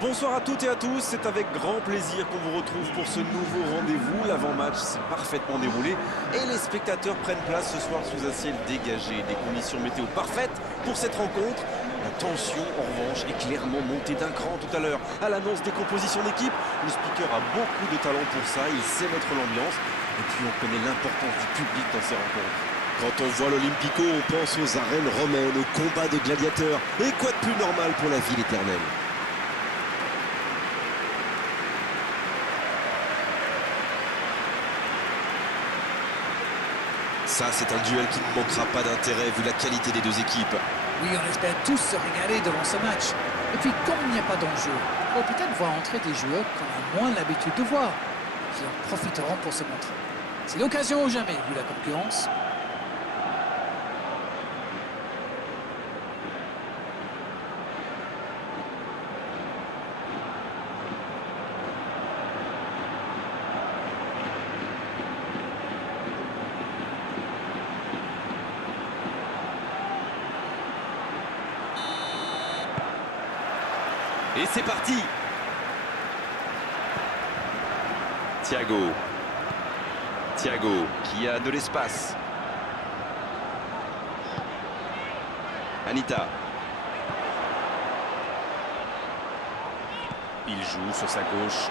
Bonsoir à toutes et à tous, c'est avec grand plaisir qu'on vous retrouve pour ce nouveau rendez-vous. L'avant-match s'est parfaitement déroulé et les spectateurs prennent place ce soir sous un ciel dégagé. Des conditions météo parfaites pour cette rencontre. La tension, en revanche, est clairement montée d'un cran tout à l'heure. À l'annonce des compositions d'équipe, le speaker a beaucoup de talent pour ça, il sait mettre l'ambiance. Et puis on connaît l'importance du public dans ces rencontres. Quand on voit l'Olympico, on pense aux arènes romaines, aux combats de gladiateurs. Et quoi de plus normal pour la ville éternelle ? Ça, c'est un duel qui ne manquera pas d'intérêt vu la qualité des deux équipes. Oui, on espère tous se régaler devant ce match. Et puis, comme il n'y a pas d'enjeu, on peut peut-être voir entrer des joueurs qu'on a moins l'habitude de voir, qui en profiteront pour se montrer. C'est l'occasion ou jamais, vu la concurrence. Et c'est parti. Thiago qui a de l'espace. Anita. Il joue sur sa gauche.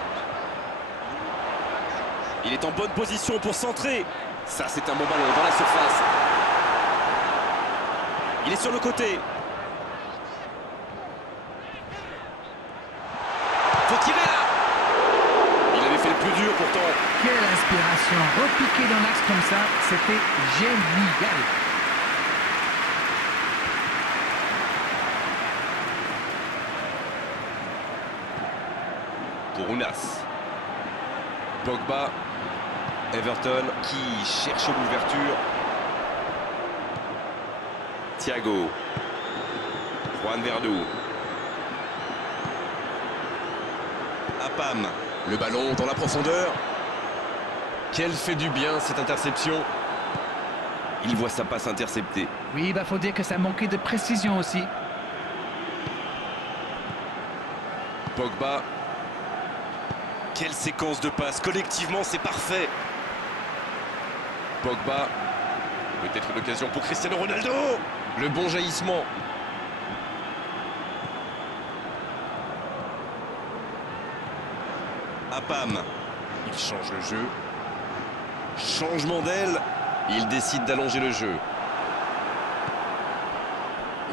Il est en bonne position pour centrer. Ça, c'est un bon ballon dans la surface. Il est sur le côté. Faut tirer là. Il avait fait le plus dur pourtant. Quelle inspiration, repiquer dans l'axe comme ça, c'était génial. Pour Ounas. Pogba. Everton qui cherche l'ouverture. Thiago. Juan Verdú. Apam. Le ballon dans la profondeur. Quelle fait du bien cette interception. Il voit sa passe interceptée. Oui, faut dire que ça manquait de précision aussi. Pogba. Quelle séquence de passes. Collectivement, c'est parfait. Pogba. Peut-être une occasion pour Cristiano Ronaldo. Le bon jaillissement. Apam. Il change le jeu. Changement d'aile. Il décide d'allonger le jeu.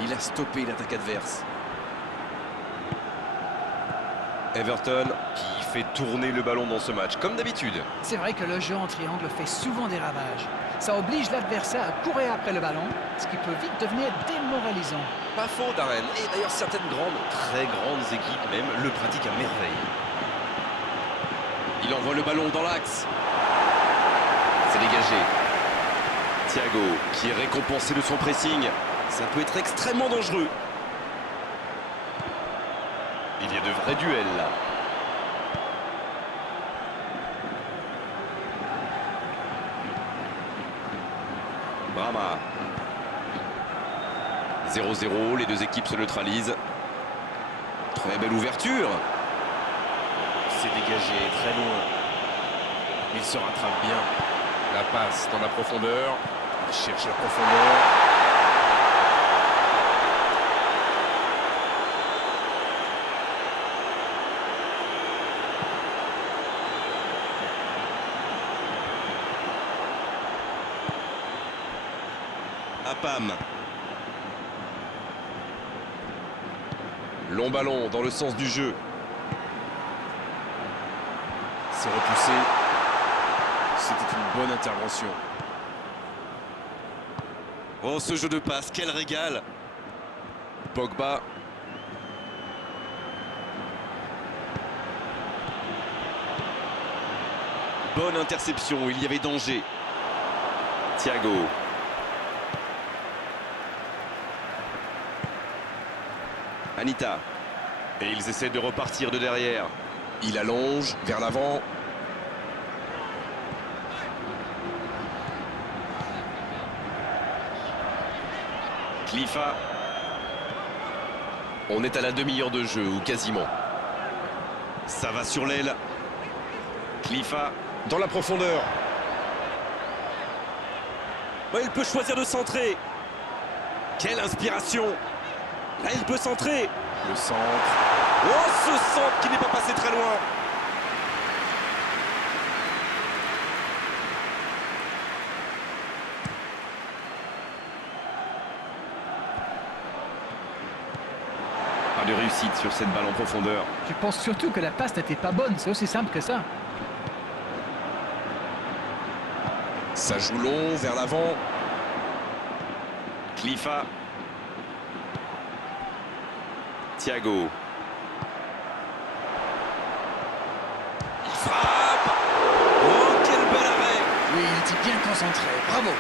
Il a stoppé l'attaque adverse. Everton qui fait tourner le ballon dans ce match, comme d'habitude. C'est vrai que le jeu en triangle fait souvent des ravages. Ça oblige l'adversaire à courir après le ballon, ce qui peut vite devenir démoralisant. Pas faux, Darren. Et d'ailleurs, certaines grandes, très grandes équipes même, le pratiquent à merveille. Il envoie le ballon dans l'axe. C'est dégagé. Thiago qui est récompensé de son pressing. Ça peut être extrêmement dangereux. Il y a de vrais duels là. Brahma. 0-0, les deux équipes se neutralisent. Très belle ouverture. C'est dégagé, très loin. Il se rattrape bien. La passe dans la profondeur. Il cherche la profondeur. Apam. Long ballon dans le sens du jeu. C'est repoussé. C'était une bonne intervention. Oh, ce jeu de passe, quel régal. Pogba. Bonne interception, il y avait danger. Thiago. Anita. Et ils essaient de repartir de derrière. Il allonge vers l'avant. Khalifa. On est à la demi-heure de jeu, ou quasiment. Ça va sur l'aile. Khalifa. Dans la profondeur. Oh, il peut choisir de centrer. Quelle inspiration. Là, il peut centrer. Le centre. Oh, ce centre qui n'est pas passé très loin. Pas de réussite sur cette balle en profondeur. Je pense surtout que la passe n'était pas bonne, c'est aussi simple que ça. Ça joue long, vers l'avant. Khalifa. Thiago. Il frappe. Oh, quel bel arrêt. Oui, il était bien concentré. Bravo.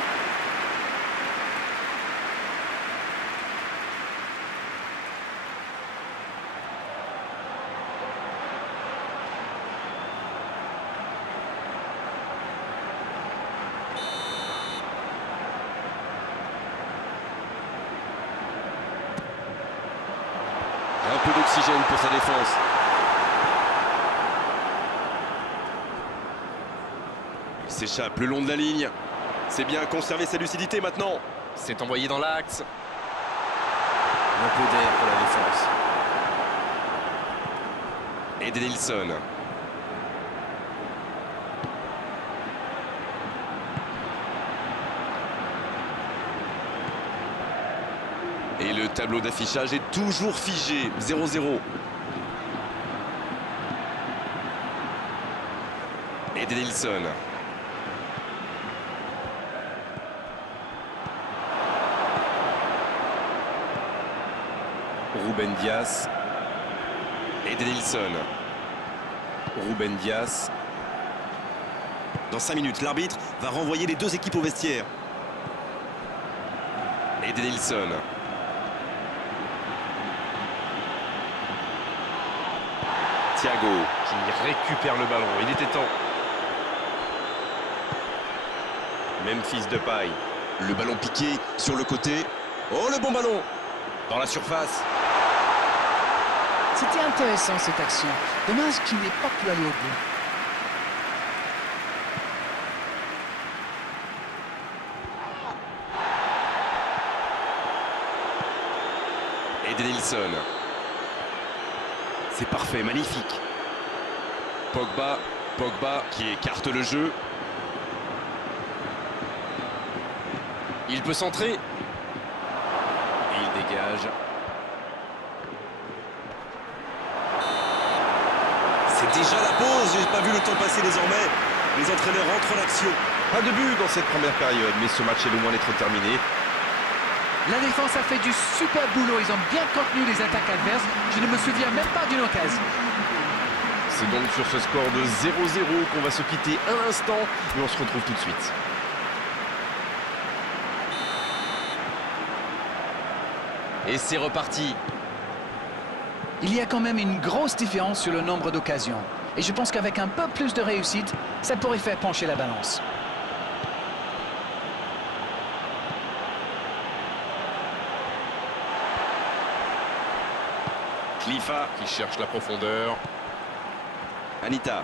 Un peu d'oxygène pour sa défense. Il s'échappe le long de la ligne. C'est bien conserver sa lucidité maintenant. C'est envoyé dans l'axe. Un peu d'air pour la défense. Edenilson. Et le tableau d'affichage est toujours figé, 0-0. Edenilson. Ruben Dias. Edenilson. Ruben Dias. Dans 5 minutes, l'arbitre va renvoyer les deux équipes au vestiaire. Edenilson. Thiago. Qui récupère le ballon. Il était temps. Memphis Depay. Le ballon piqué sur le côté. Oh, le bon ballon. Dans la surface. C'était intéressant cette action. Dommage qu'il n'ait pas pu aller au bout. Edenilson. C'est parfait, magnifique. Pogba qui écarte le jeu. Il peut centrer. Et il dégage. C'est déjà la pause, j'ai pas vu le temps passer désormais. Les entraîneurs rentrent en action. Pas de but dans cette première période, mais ce match est loin d'être terminé. La défense a fait du super boulot, ils ont bien contenu les attaques adverses. Je ne me souviens même pas d'une occasion. C'est donc sur ce score de 0-0 qu'on va se quitter un instant, mais on se retrouve tout de suite. Et c'est reparti. Il y a quand même une grosse différence sur le nombre d'occasions. Et je pense qu'avec un peu plus de réussite, ça pourrait faire pencher la balance. Khalifa Qui cherche la profondeur. Anita.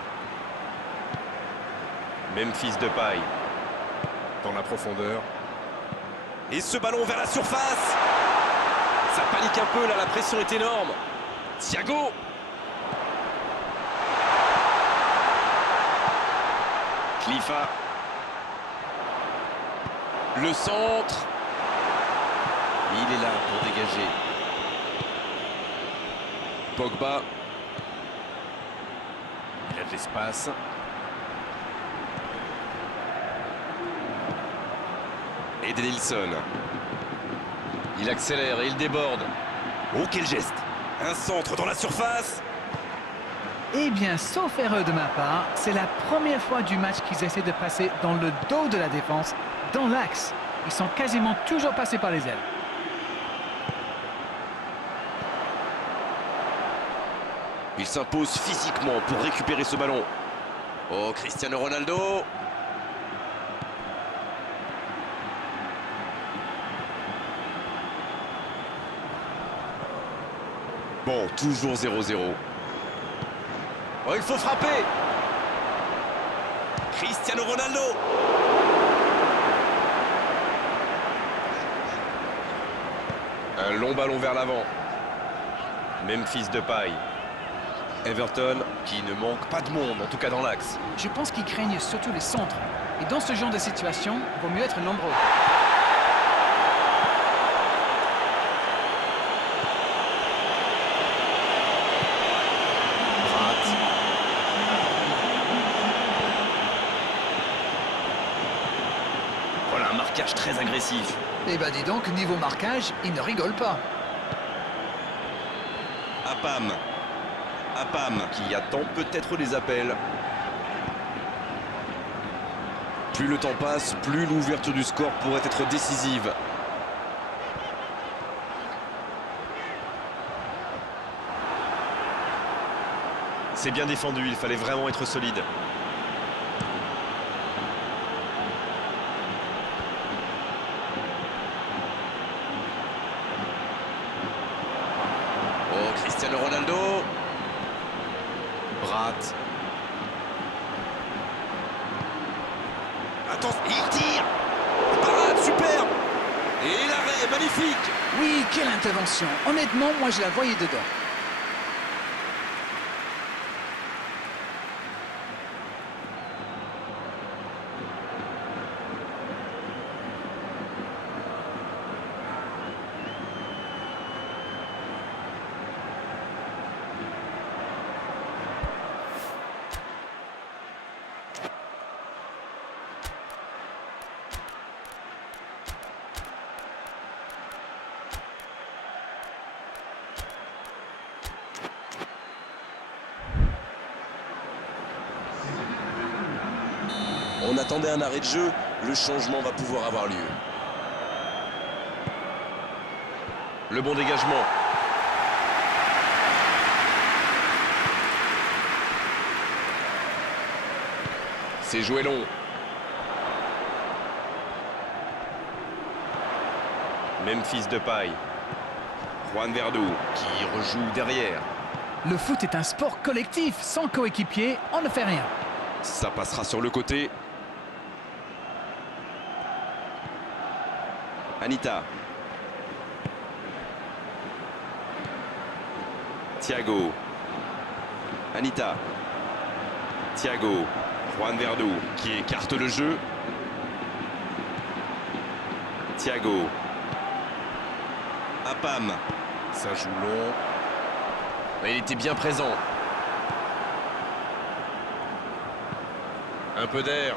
Memphis Depay. Dans la profondeur. Et ce ballon vers la surface. Ça panique un peu là, la pression est énorme. Thiago. Khalifa. Le centre. Il est là pour dégager. Pogba. Il a de l'espace. Edenilson. Il accélère et il déborde. Oh, quel geste! Un centre dans la surface. Eh bien, sauf erreur de ma part, c'est la première fois du match qu'ils essaient de passer dans le dos de la défense, dans l'axe. Ils sont quasiment toujours passés par les ailes. Il s'impose physiquement pour récupérer ce ballon. Oh, Cristiano Ronaldo. Bon, toujours 0-0. Oh, il faut frapper. Cristiano Ronaldo. Un long ballon vers l'avant. Memphis Depay. Everton qui ne manque pas de monde, en tout cas dans l'axe. Je pense qu'ils craignent surtout les centres. Et dans ce genre de situation, il vaut mieux être nombreux. Rate. Voilà un marquage très agressif. Eh ben dis donc, niveau marquage, ils ne rigolent pas. Apam. Apam qui attend peut-être les appels. Plus le temps passe, plus l'ouverture du score pourrait être décisive. C'est bien défendu, il fallait vraiment être solide. Oh, Cristiano Ronaldo. Rate. Attention, il tire. Parade, superbe. Et l'arrêt, magnifique. Oui, quelle intervention. Honnêtement, moi, je la voyais dedans. On attendait un arrêt de jeu, le changement va pouvoir avoir lieu. Le bon dégagement. C'est joué long. Memphis Depay. Juan Verdú qui rejoue derrière. Le foot est un sport collectif. Sans coéquipier, on ne fait rien. Ça passera sur le côté. Anita. Thiago. Anita. Thiago. Juan Verdú qui écarte le jeu. Thiago. Apam. Ça joue long. Il était bien présent. Un peu d'air.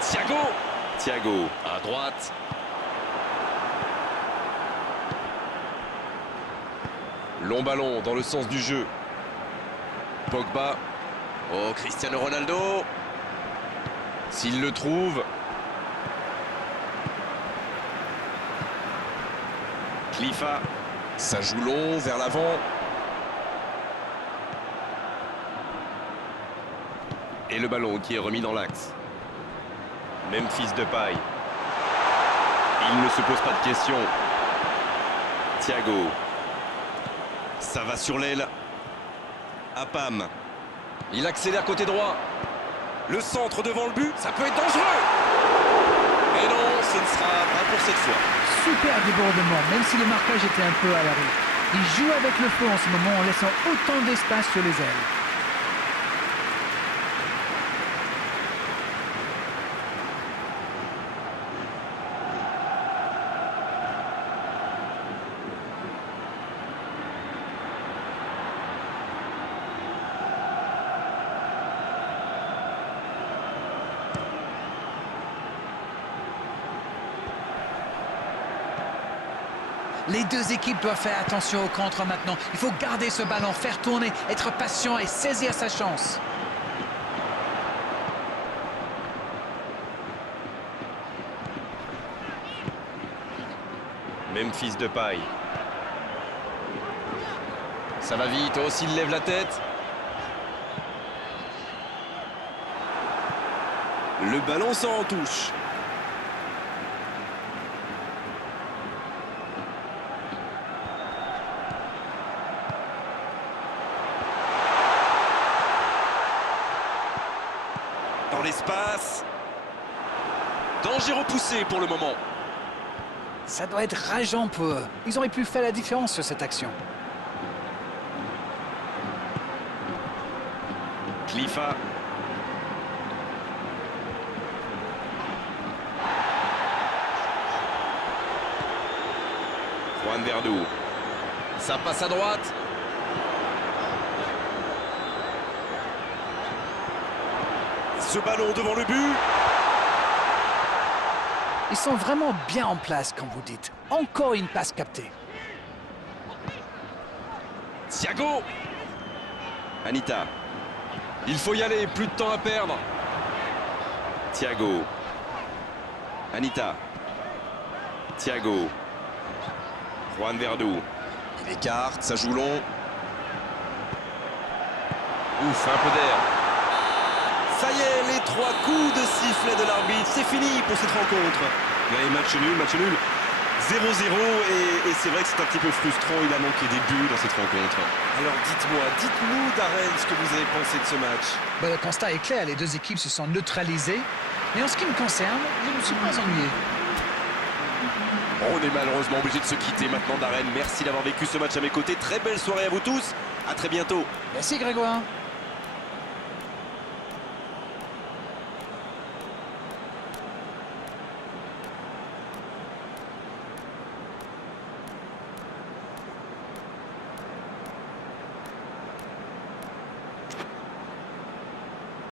Thiago. Thiago à droite. Long ballon dans le sens du jeu. Pogba. Oh, Cristiano Ronaldo. S'il le trouve. Clifa. Ça joue long vers l'avant. Et le ballon qui est remis dans l'axe. Memphis Depay. Il ne se pose pas de questions. Thiago. Ça va sur l'aile. Apam. Il accélère côté droit. Le centre devant le but, ça peut être dangereux. Mais non, ce ne sera pas pour cette fois. Super débordement, même si le marquage était un peu à l'arrêt. Il joue avec le feu en ce moment en laissant autant d'espace sur les ailes. Les deux équipes doivent faire attention au contre maintenant. Il faut garder ce ballon, faire tourner, être patient et saisir sa chance. Memphis Depay. Ça va vite, oh, s'il lève la tête. Le ballon sort en touche. dans l'espace. Danger repoussé pour le moment. Ça doit être rageant pour eux. Ils auraient pu faire la différence sur cette action. Clifa. Juan Verdú. Ça passe à droite. Ce ballon devant le but. Ils sont vraiment bien en place, comme vous dites. Encore une passe captée. Thiago. Anita. Il faut y aller, plus de temps à perdre. Thiago. Anita. Thiago. Juan Verdú. Il écarte, ça joue long. Ouf, un peu d'air. Ça y est, les 3 coups de sifflet de l'arbitre, c'est fini pour cette rencontre. Ouais, match nul, match nul. 0-0 et c'est vrai que c'est un petit peu frustrant, il a manqué des buts dans cette rencontre. Alors dites-moi, dites-nous Darren ce que vous avez pensé de ce match. Le constat est clair, les deux équipes se sont neutralisées. Mais en ce qui me concerne, je ne suis pas ennuyé. On est malheureusement obligé de se quitter maintenant Darren. Merci d'avoir vécu ce match à mes côtés. Très belle soirée à vous tous. À très bientôt. Merci Grégoire.